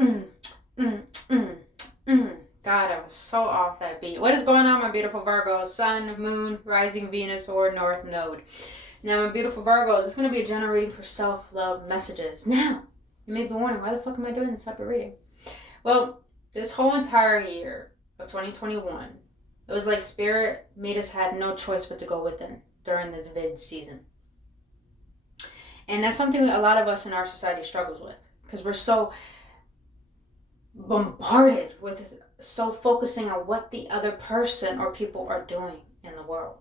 Mm, mm, mm, mm. God, I was so off that beat. What is going on, my beautiful Virgos? Sun, Moon, Rising Venus, or North Node. Now, my beautiful Virgos, it's going to be a general reading for self-love messages. Now, you may be wondering, why the fuck am I doing this type of reading? Well, this whole entire year of 2021, it was like Spirit made us had no choice but to go within during this vid season. And that's something a lot of us in our society struggles with because we're so bombarded with so focusing on what the other person or people are doing in the world.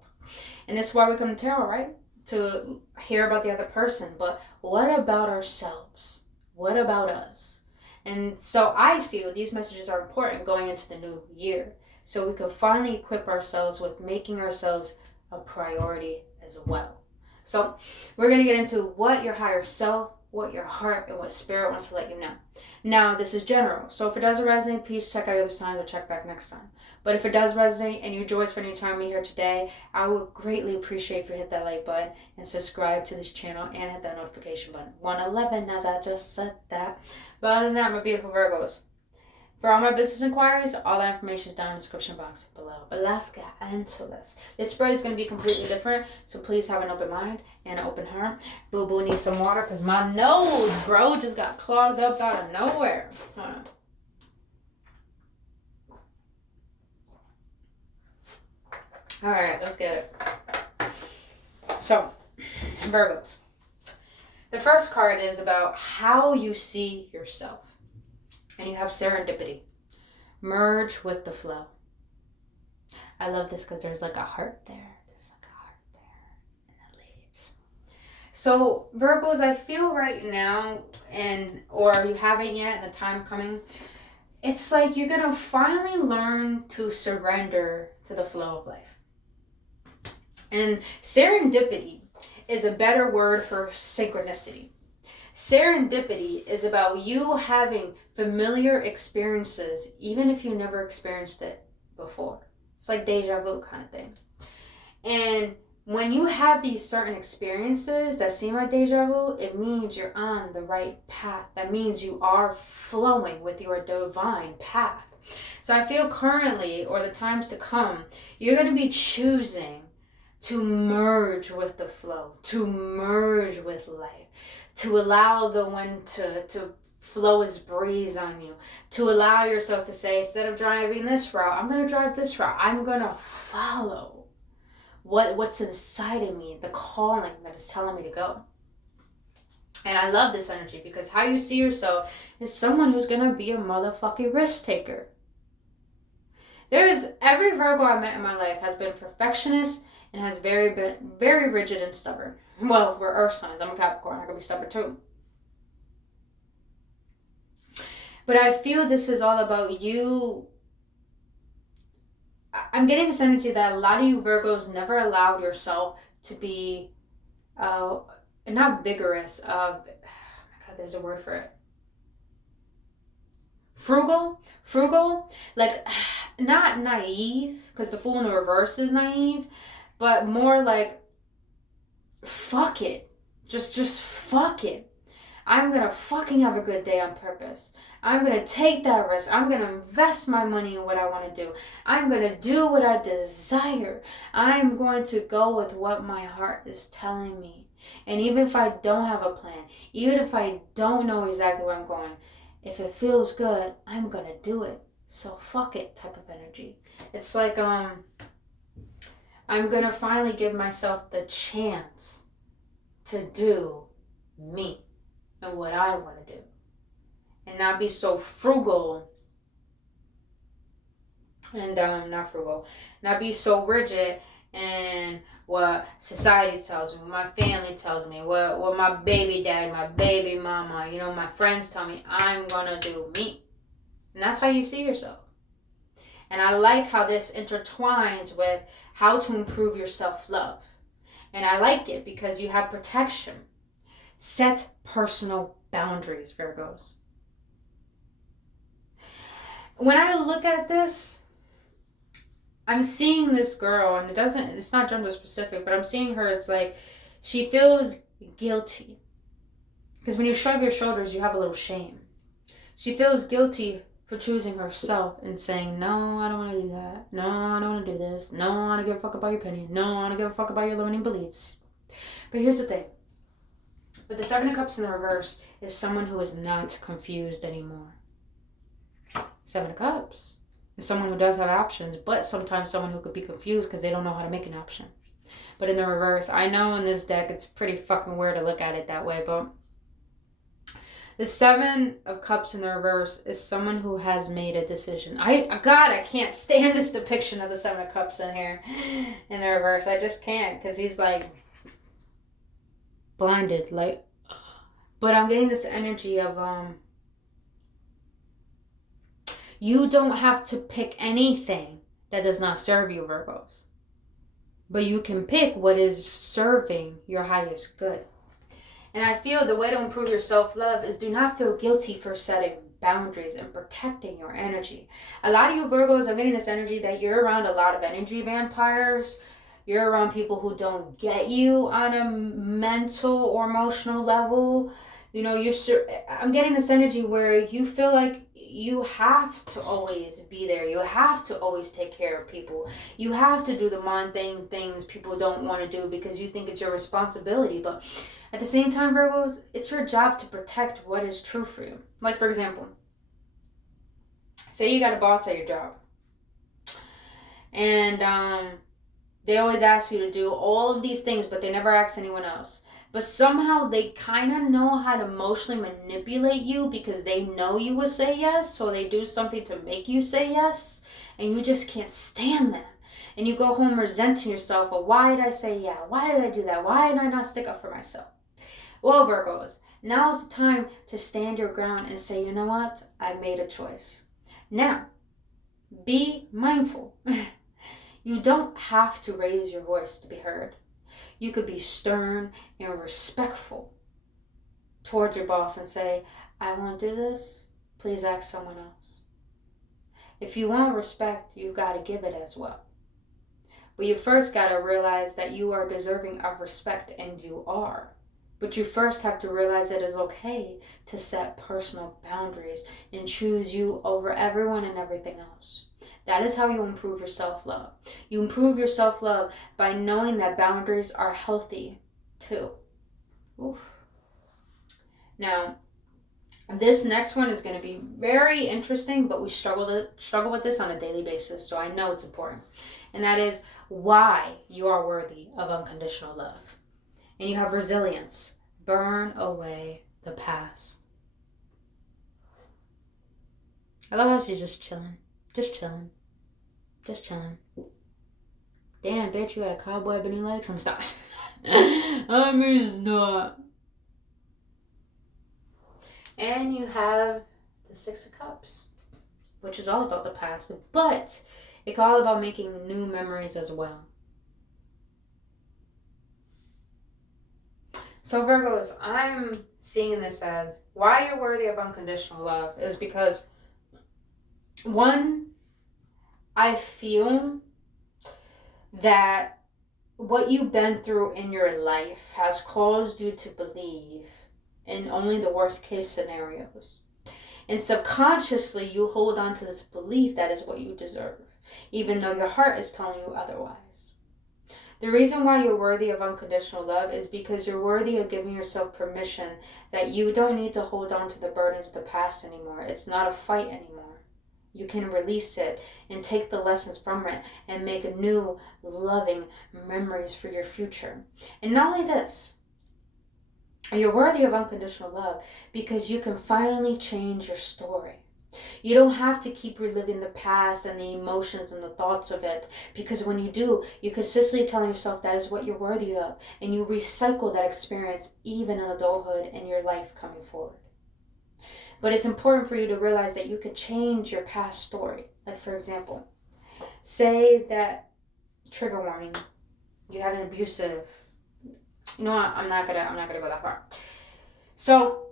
And this is why we come to tarot, right? To hear about the other person. But what about ourselves? What about us? And so I feel these messages are important going into the new year. So we can finally equip ourselves with making ourselves a priority as well. So we're going to get into what your higher self, what your heart, and what spirit wants to let you know. Now, this is general. So if it doesn't resonate, please check out your other signs or check back next time. But if it does resonate and you enjoy spending time with me here today, I would greatly appreciate if you hit that like button and subscribe to this channel and hit that notification button. 111 as I just said that. But other than that, my beautiful Virgos, for all my business inquiries, all that information is down in the description box below. But let's get into this. This spread is going to be completely different, so please have an open mind and an open heart. Boo Boo needs some water because my nose, bro, just got clogged up out of nowhere. Hold on. All right, let's get it. So, Virgos. The first card is about how you see yourself. And you have serendipity. Merge with the flow. I love this because there's like a heart there. There's like a heart there. And the leaves. So Virgos, I feel right now, or you haven't yet, and the time coming, it's like you're going to finally learn to surrender to the flow of life. And serendipity is a better word for synchronicity. Serendipity is about you having familiar experiences, even if you never experienced it before. It's like deja vu kind of thing. And when you have these certain experiences that seem like deja vu, it means you're on the right path. That means you are flowing with your divine path. So I feel currently, or the times to come, you're going to be choosing to merge with the flow, to merge with life, to allow the wind to flow as breeze on you, to allow yourself to say, instead of driving this route, I'm going to drive this route. I'm going to follow what's inside of me, the calling that is telling me to go. And I love this energy because how you see yourself is someone who's going to be a motherfucking risk taker. Every Virgo I met in my life has been perfectionist and has been very rigid and stubborn. Well, we're earth signs. I'm a Capricorn. I can be stubborn too. But I feel this is all about you. I'm getting this energy that a lot of you Virgos never allowed yourself to be, not vigorous. Oh my God, there's a word for it. Frugal, like not naive, because the Fool in the reverse is naive, but more like, fuck it. Just fuck it. I'm going to fucking have a good day on purpose. I'm going to take that risk. I'm going to invest my money in what I want to do. I'm going to do what I desire. I'm going to go with what my heart is telling me. And even if I don't have a plan, even if I don't know exactly where I'm going, if it feels good, I'm going to do it. So fuck it type of energy. It's like, I'm going to finally give myself the chance to do me and what I want to do. And not be so frugal. And, not be so rigid in what society tells me, what my family tells me, what my baby daddy, my baby mama, my friends tell me. I'm going to do me. And that's how you see yourself. And I like how this intertwines with how to improve your self-love. And I like it because you have protection. Set personal boundaries, Virgos. When I look at this, I'm seeing this girl, and it's not gender specific, but I'm seeing her, it's like she feels guilty. Because when you shrug your shoulders, you have a little shame. She feels guilty for choosing herself and saying, no, I don't want to do that. No, I don't want to do this. No, I don't give a fuck about your opinion. No, I don't give a fuck about your limiting beliefs. But here's the thing. With the Seven of Cups in the reverse is someone who is not confused anymore. Seven of Cups is someone who does have options, but sometimes someone who could be confused because they don't know how to make an option. But in the reverse, I know in this deck it's pretty fucking weird to look at it that way, but the Seven of Cups in the reverse is someone who has made a decision. I can't stand this depiction of the Seven of Cups in here in the reverse. I just can't, because he's like blinded, like. But I'm getting this energy of you don't have to pick anything that does not serve you, Virgos. But you can pick what is serving your highest good. And I feel the way to improve your self-love is do not feel guilty for setting boundaries and protecting your energy. A lot of you Virgos, I'm getting this energy that you're around a lot of energy vampires. You're around people who don't get you on a mental or emotional level. You know, I'm getting this energy where you feel like you have to always be there. You have to always take care of people. You have to do the mundane things people don't want to do because you think it's your responsibility. But at the same time, Virgos, it's your job to protect what is true for you. Like, for example, say you got a boss at your job. And they always ask you to do all of these things, but they never ask anyone else. But somehow they kind of know how to emotionally manipulate you because they know you will say yes. So they do something to make you say yes. And you just can't stand them. And you go home resenting yourself. Well, why did I say yeah? Why did I do that? Why did I not stick up for myself? Well, Virgos, now's the time to stand your ground and say, you know what? I made a choice. Now, be mindful. You don't have to raise your voice to be heard. You could be stern and respectful towards your boss and say, I won't do this. Please ask someone else. If you want respect, you got to give it as well. But you first got to realize that you are deserving of respect, and you are. But you first have to realize it is okay to set personal boundaries and choose you over everyone and everything else. That is how you improve your self-love. You improve your self-love by knowing that boundaries are healthy too. Oof. Now, this next one is going to be very interesting, but we struggle with this on a daily basis, so I know it's important. And that is why you are worthy of unconditional love. And you have resilience. Burn away the past. I love how she's just chilling. Just chilling. Just chilling. Damn, bitch, you got a cowboy bunny legs? I'm sorry. I mean, it's not. And you have the Six of Cups, which is all about the past, but it's all about making new memories as well. So Virgos, I'm seeing this as why you're worthy of unconditional love is because, one, I feel that what you've been through in your life has caused you to believe in only the worst case scenarios. And subconsciously, you hold on to this belief that is what you deserve, even though your heart is telling you otherwise. The reason why you're worthy of unconditional love is because you're worthy of giving yourself permission that you don't need to hold on to the burdens of the past anymore. It's not a fight anymore. You can release it and take the lessons from it and make new, loving memories for your future. And not only this, you're worthy of unconditional love because you can finally change your story. You don't have to keep reliving the past and the emotions and the thoughts of it, because when you do, you consistently tell yourself that is what you're worthy of, and you recycle that experience even in adulthood and your life coming forward. But it's important for you to realize that you could change your past story. Like, for example, say that, trigger warning, you had an abusive, you know what, I'm not gonna go that far. So,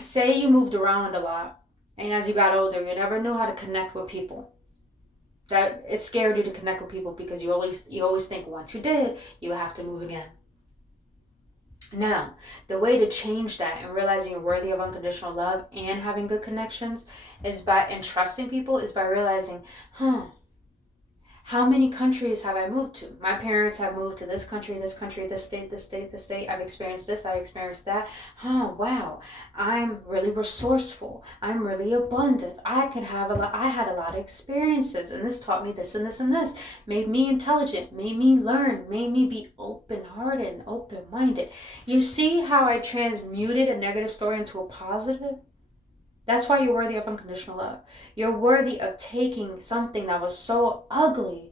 say you moved around a lot, and as you got older, you never knew how to connect with people. That it scared you to connect with people because you always think once you did, you have to move again. Now, the way to change that and realizing you're worthy of unconditional love and having good connections and trusting people is by realizing, how many countries have I moved to? My parents have moved to this country, this state, this state, this state. I've experienced this, I've experienced that. Wow. I'm really resourceful. I'm really abundant. I had a lot of experiences, and this taught me this and this and this. Made me intelligent, made me learn, made me be open-hearted and open-minded. You see how I transmuted a negative story into a positive? That's why you're worthy of unconditional love. You're worthy of taking something that was so ugly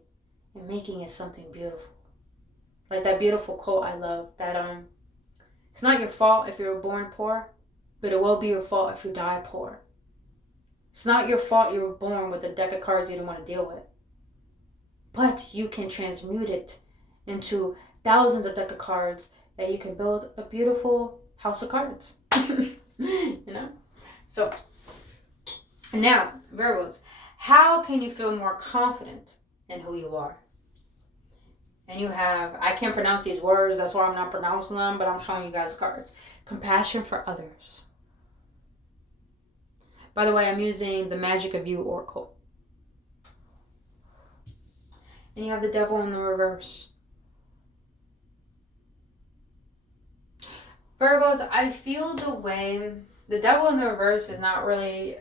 and making it something beautiful. Like that beautiful quote I love that it's not your fault if you were born poor, but it will be your fault if you die poor. It's not your fault you were born with a deck of cards you didn't want to deal with. But you can transmute it into thousands of deck of cards that you can build a beautiful house of cards. You know? So, now, Virgos, how can you feel more confident in who you are? And you have, I can't pronounce these words, that's why I'm not pronouncing them, but I'm showing you guys cards. Compassion for others. By the way, I'm using the Magic of You Oracle. And you have the Devil in the reverse. Virgos, I feel the way the Devil in the reverse is not really,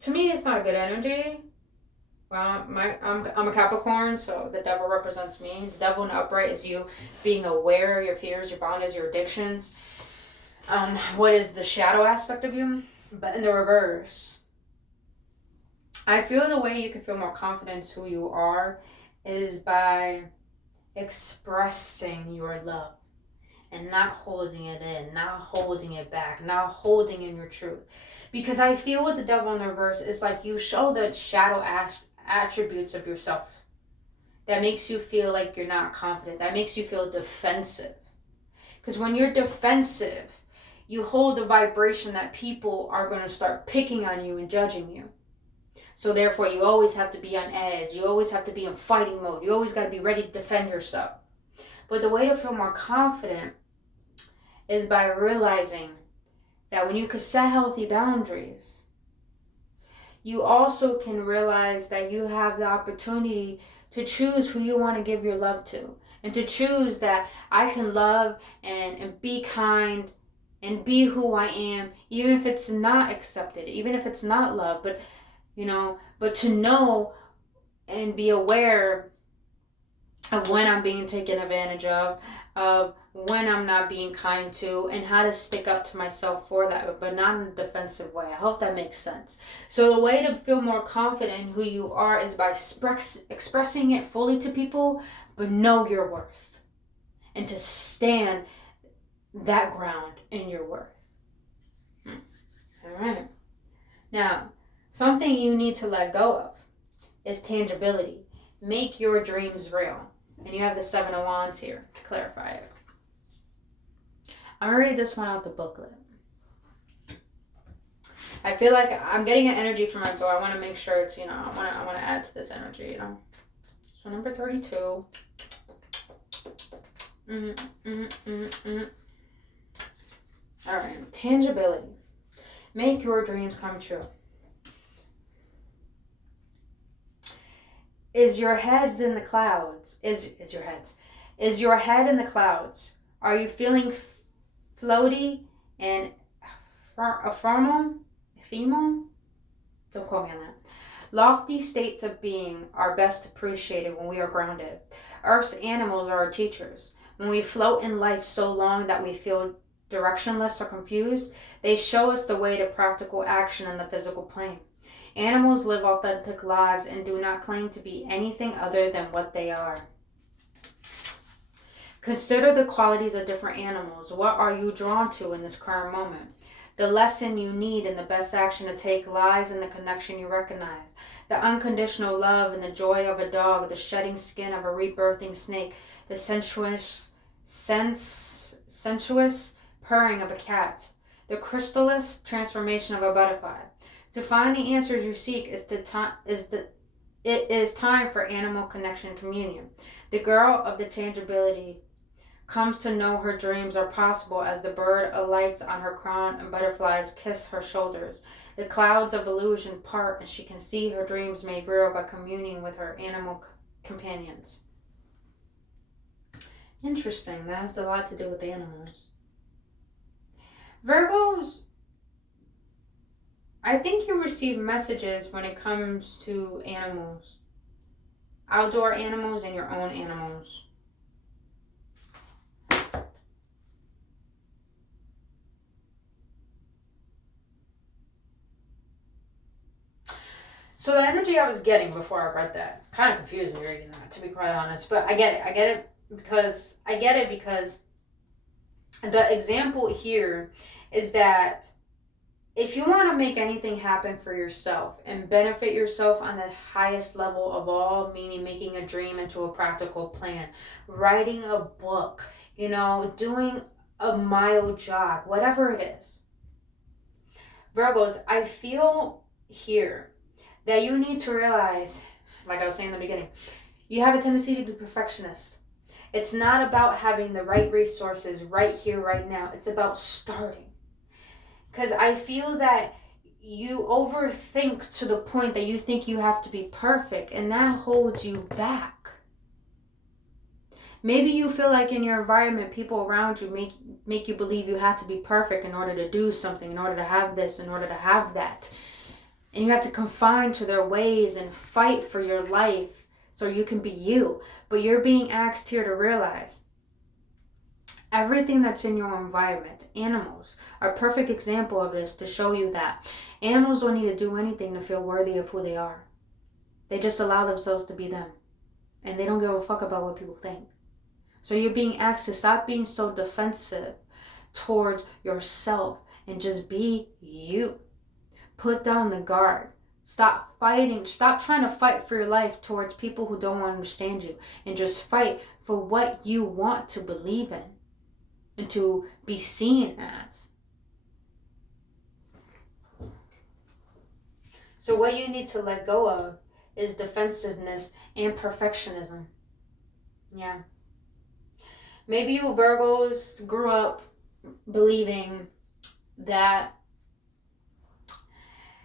to me, it's not a good energy. Well, I'm a Capricorn, so the Devil represents me. The Devil in the upright is you being aware of your fears, your bondages, your addictions. What is the shadow aspect of you? But in the reverse, I feel the way you can feel more confident who you are is by expressing your love. And not holding it in, not holding it back, not holding in your truth. Because I feel with the Devil in the reverse, it's like you show the shadow attributes of yourself. That makes you feel like you're not confident. That makes you feel defensive. Because when you're defensive, you hold the vibration that people are going to start picking on you and judging you. So therefore, you always have to be on edge. You always have to be in fighting mode. You always got to be ready to defend yourself. But the way to feel more confident is by realizing that when you can set healthy boundaries, you also can realize that you have the opportunity to choose who you want to give your love to. And to choose that I can love and be kind and be who I am, even if it's not accepted, even if it's not love. But, but to know and be aware of when I'm being taken advantage of when I'm not being kind to, and how to stick up to myself for that, but not in a defensive way. I hope that makes sense. So the way to feel more confident in who you are is by expressing it fully to people, but know your worth. And to stand that ground in your worth. All right. Now, something you need to let go of is tangibility. Make your dreams real. And you have the Seven of Wands here to clarify it. I'm going to read this one out the booklet. I feel like I'm getting an energy from my door. I want to make sure it's, I want to add to this energy, So number 32. All right. Tangibility. Make your dreams come true. Is your head in the clouds? Is your head in the clouds? Are you feeling floaty and ephemeral? Don't quote me on that. Lofty states of being are best appreciated when we are grounded. Earth's animals are our teachers. When we float in life so long that we feel directionless or confused, they show us the way to practical action in the physical plane. Animals live authentic lives and do not claim to be anything other than what they are. Consider the qualities of different animals. What are you drawn to in this current moment? The lesson you need and the best action to take lies in the connection you recognize. The unconditional love and the joy of a dog, the shedding skin of a rebirthing snake, the sensuous purring of a cat, the crystalless transformation of a butterfly. To find the answers you seek it is time for animal connection communion. The girl of the tangibility comes to know her dreams are possible as the bird alights on her crown and butterflies kiss her shoulders. The clouds of illusion part and she can see her dreams made real by communing with her animal companions. Interesting. That has a lot to do with animals. Virgos, I think you receive messages when it comes to animals. Outdoor animals and your own animals. So the energy I was getting before I read that kind of confused me reading that, to be quite honest. But I get it because the example here is that if you want to make anything happen for yourself and benefit yourself on the highest level of all, meaning making a dream into a practical plan, writing a book, doing a mile jog, whatever it is. Virgos, I feel here that you need to realize, like I was saying in the beginning, you have a tendency to be perfectionist. It's not about having the right resources right here, right now. It's about starting. Because I feel that you overthink to the point that you think you have to be perfect, and that holds you back. Maybe you feel like in your environment, people around you make you believe you have to be perfect in order to do something, in order to have this, in order to have that. And you have to confine to their ways and fight for your life so you can be you. But you're being asked here to realize everything that's in your environment, animals, are a perfect example of this to show you that animals don't need to do anything to feel worthy of who they are. They just allow themselves to be them. And they don't give a fuck about what people think. So you're being asked to stop being so defensive towards yourself and just be you. Put down the guard. Stop fighting. Stop trying to fight for your life towards people who don't understand you. And just fight for what you want to believe in and to be seen as. So what you need to let go of is defensiveness and perfectionism. Yeah. Maybe you Virgos grew up believing that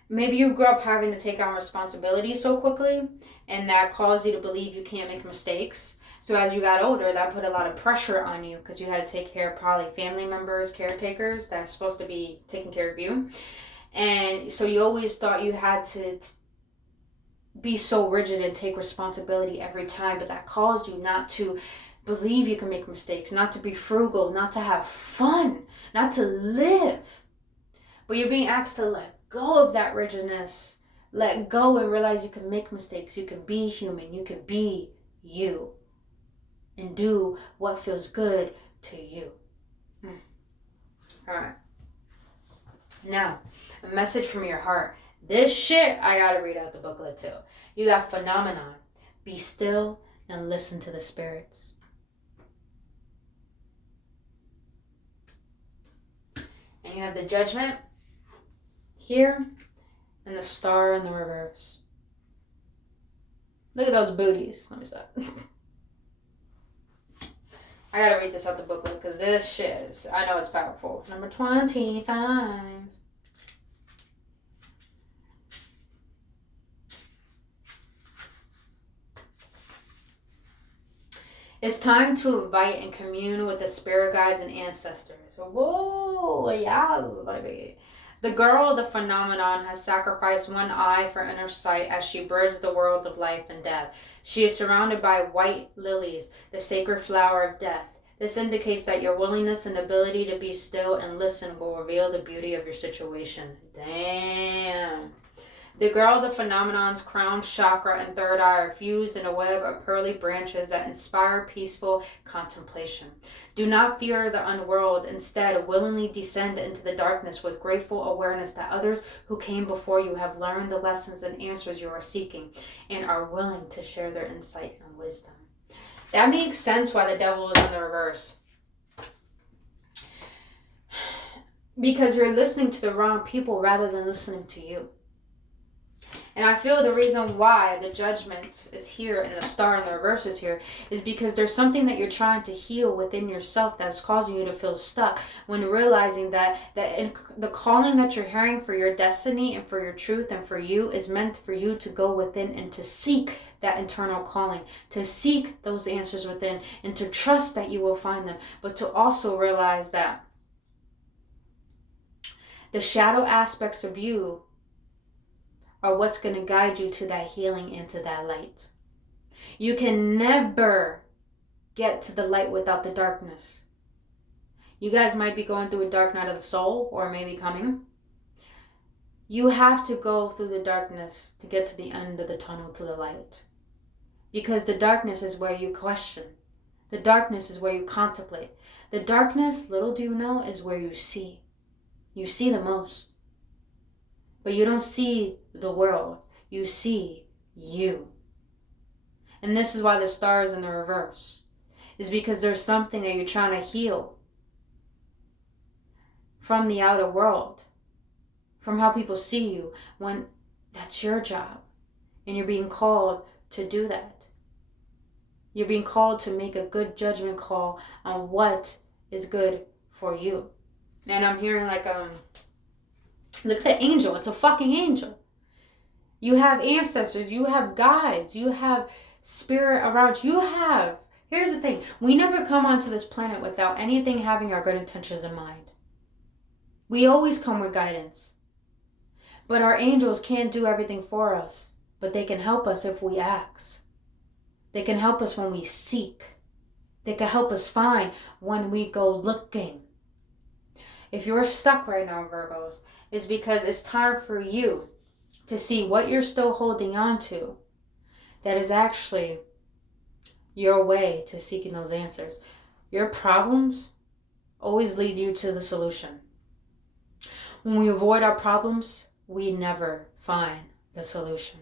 maybe you grew up having to take on responsibility so quickly, and that caused you to believe you can't make mistakes. So as you got older, that put a lot of pressure on you because you had to take care of probably family members, caretakers that are supposed to be taking care of you. And so you always thought you had to be so rigid and take responsibility every time, but that caused you not to believe you can make mistakes, not to be frugal, not to have fun, not to live. But you're being asked to let go of that rigidness. Let go and realize you can make mistakes. You can be human. You can be you. And do what feels good to you. Alright. Now, a message from your heart. This shit, I gotta read out the booklet too. You got phenomenon. Be still and listen to the spirits. And you have the judgment here and the star in the reverse. Look at those booties. Let me stop. I gotta read this out the booklet because this shit is, I know it's powerful. Number 25. It's time to invite and commune with the spirit guides and ancestors. Whoa, yes, baby. The girl, the phenomenon, has sacrificed one eye for inner sight as she bridges the worlds of life and death. She is surrounded by white lilies, the sacred flower of death. This indicates that your willingness and ability to be still and listen will reveal the beauty of your situation. Damn. The girl, the phenomenon's crown chakra and third eye are fused in a web of pearly branches that inspire peaceful contemplation. Do not fear the unworld. Instead, willingly descend into the darkness with grateful awareness that others who came before you have learned the lessons and answers you are seeking and are willing to share their insight and wisdom. That makes sense why the devil is in the reverse. Because you're listening to the wrong people rather than listening to you. And I feel the reason why the judgment is here and the star in the reverse is here is because there's something that you're trying to heal within yourself that's causing you to feel stuck, when realizing that the calling that you're hearing for your destiny and for your truth and for you is meant for you to go within and to seek that internal calling, to seek those answers within and to trust that you will find them, but to also realize that the shadow aspects of you are what's going to guide you to that healing and to that light. You can never get to the light without the darkness. You guys might be going through a dark night of the soul, or maybe coming. You have to go through the darkness to get to the end of the tunnel to the light. Because the darkness is where you question. The darkness is where you contemplate. The darkness, little do you know, is where you see. You see the most. But you don't see the world. You see you. And this is why the star is in the reverse. Is because there's something that you're trying to heal from the outer world. From how people see you. When that's your job. And you're being called to do that. You're being called to make a good judgment call on what is good for you. And I'm hearing like, look at the angel. It's a fucking angel. You have ancestors. You have guides. You have spirit around you. Here's the thing. We never come onto this planet without anything having our good intentions in mind. We always come with guidance. But our angels can't do everything for us. But they can help us if we ask. They can help us when we seek. They can help us find when we go looking. If you're stuck right now, Virgos, it's because it's time for you to see what you're still holding on to that is actually your way to seeking those answers. Your problems always lead you to the solution. When we avoid our problems, we never find the solution.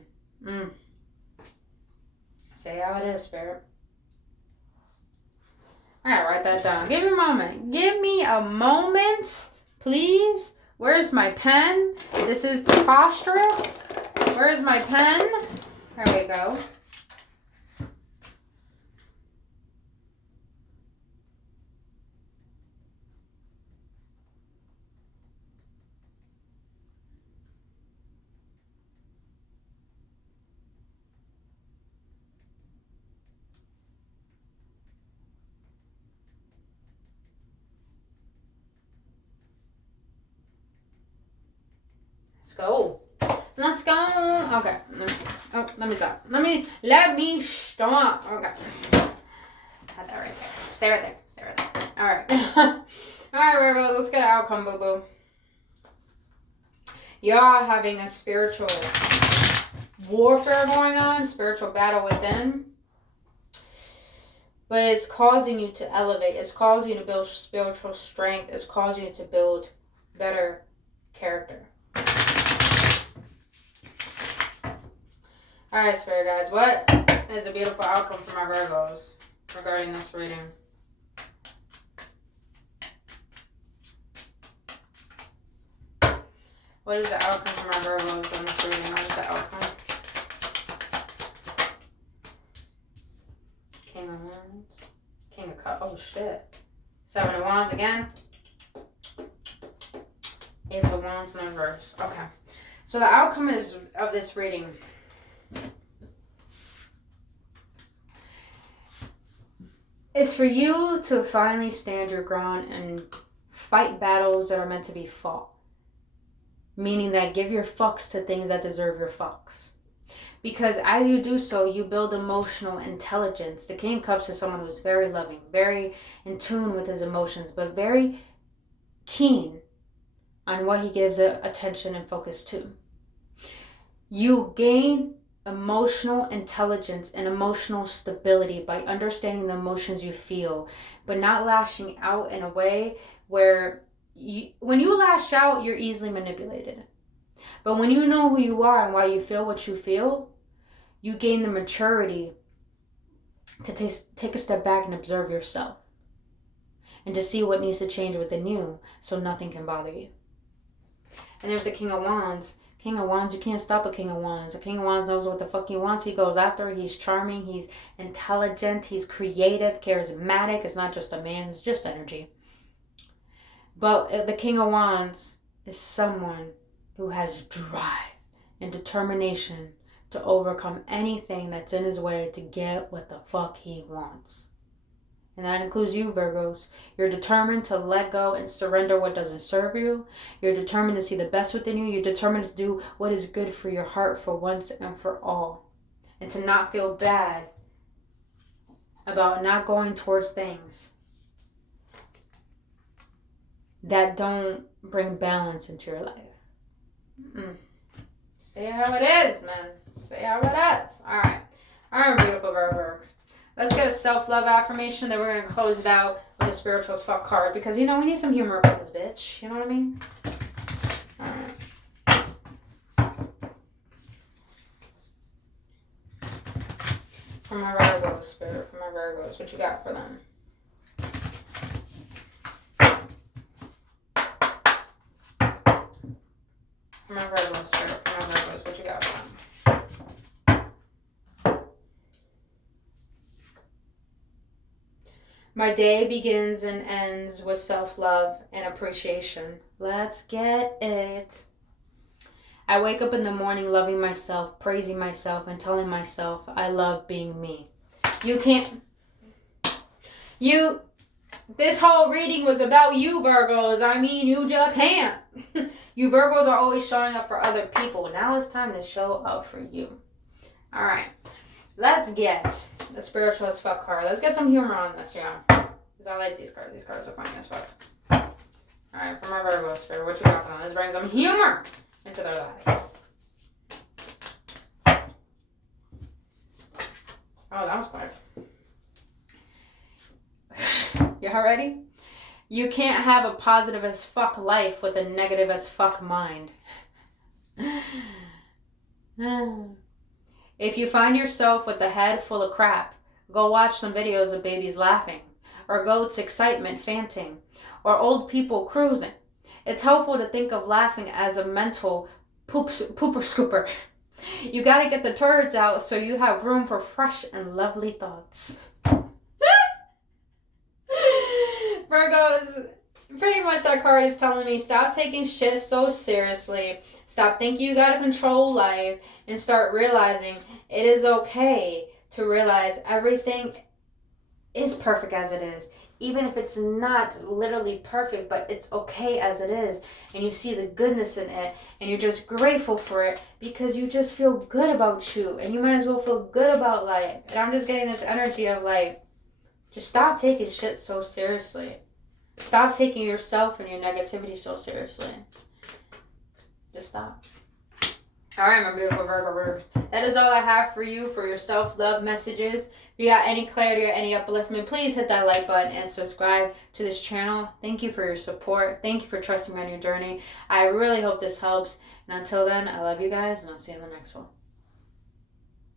Say how it is, Spirit. I gotta write that down. Give me a moment. Give me a moment, please. Where's my pen? This is preposterous. Where's my pen? There we go. Let's go. Let's go. Okay. Let me stop. Let me stop. Okay. Had that right there. Stay right there. All right. All right, Virgo. Let's get an outcome, boo boo. Y'all having a spiritual warfare going on, spiritual battle within. But it's causing you to elevate. It's causing you to build spiritual strength. It's causing you to build better character. Alright, Spirit Guides, what is a beautiful outcome for my Virgos regarding this reading? What is the outcome for my Virgos in this reading? What is the outcome? King of Wands. King of Cups. Oh, shit. Seven of Wands again. Ace of Wands in reverse. Okay. So the outcome of this reading is for you to finally stand your ground and fight battles that are meant to be fought. Meaning that give your fucks to things that deserve your fucks. Because as you do so, you build emotional intelligence. The King of Cups is someone who's very loving, very in tune with his emotions, but very keen on what he gives attention and focus to. You gain emotional intelligence and emotional stability by understanding the emotions you feel, but not lashing out in a way where when you lash out, you're easily manipulated. But when you know who you are and why you feel what you feel, you gain the maturity to take a step back and observe yourself and to see what needs to change within you so nothing can bother you. And there's the King of Wands. King of Wands, you can't stop a King of Wands. A King of Wands knows what the fuck he wants. He goes after it. He's charming. He's intelligent. He's creative, charismatic. It's not just a man. It's just energy. But the King of Wands is someone who has drive and determination to overcome anything that's in his way to get what the fuck he wants. And that includes you, Virgos. You're determined to let go and surrender what doesn't serve you. You're determined to see the best within you. You're determined to do what is good for your heart for once and for all. And to not feel bad about not going towards things that don't bring balance into your life. Say how it is, man. Say how it is. All right. All right, beautiful Virgos. Let's get a self-love affirmation. Then we're going to close it out with a spiritual as fuck card. Because, you know, we need some humor up in this bitch. You know what I mean? All right. For my Virgos, Spirit. For my Virgos. What you got for them? For my Virgos, Spirit. For my Virgos. What you got for them? My day begins and ends with self-love and appreciation. Let's get it. I wake up in the morning loving myself, praising myself, and telling myself I love being me. This whole reading was about you, Virgos. I mean, you just can't. You Virgos are always showing up for other people. Now it's time to show up for you. All right. Let's get the spiritual as fuck card. Let's get some humor on this, yeah. Because I like these cards. These cards are funny as fuck. Alright, for my Virgo Spirit, what you got for them? Let's bring some humor into their lives. Oh, that was quick. Y'all ready? You can't have a positive as fuck life with a negative as fuck mind. If you find yourself with a head full of crap, go watch some videos of babies laughing, or goats excitement fanting, or old people cruising. It's helpful to think of laughing as a mental pooper scooper. You gotta get the turds out so you have room for fresh and lovely thoughts. Virgos, pretty much that card is telling me stop taking shit so seriously. Stop thinking you gotta control life and start realizing it is okay to realize everything is perfect as it is. Even if it's not literally perfect, but it's okay as it is. And you see the goodness in it and you're just grateful for it because you just feel good about you. And you might as well feel good about life. And I'm just getting this energy of like, just stop taking shit so seriously. Stop taking yourself and your negativity so seriously. Just stop. All right, my beautiful Virgo Virgos. That is all I have for you for your self-love messages. If you got any clarity or any upliftment, please hit that like button and subscribe to this channel. Thank you for your support. Thank you for trusting me on your journey. I really hope this helps. And until then, I love you guys, and I'll see you in the next one.